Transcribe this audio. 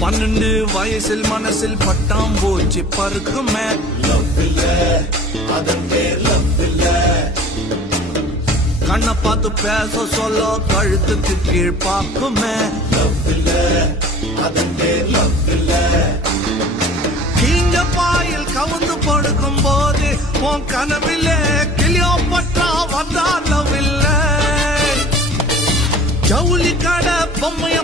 12 வயசில் மனசில் பட்டாம்பூச்சி பருக்குமே. லவ் இல்ல, அதன் பேர் லவ் இல்ல. கண்ணை பார்த்து பேச சொல்ல கழுத்துக்கு கீழ் பார்க்குமே. லவ் இல்ல, அதன் பேர் லவ் இல்ல. கீஞ்ச பாயில் கவுந்து படுக்கும் போது உன் கனவிலே கிளியோபட்ரா வந்தா லவ் இல்ல. ஜவுளி கடை பொம்மைய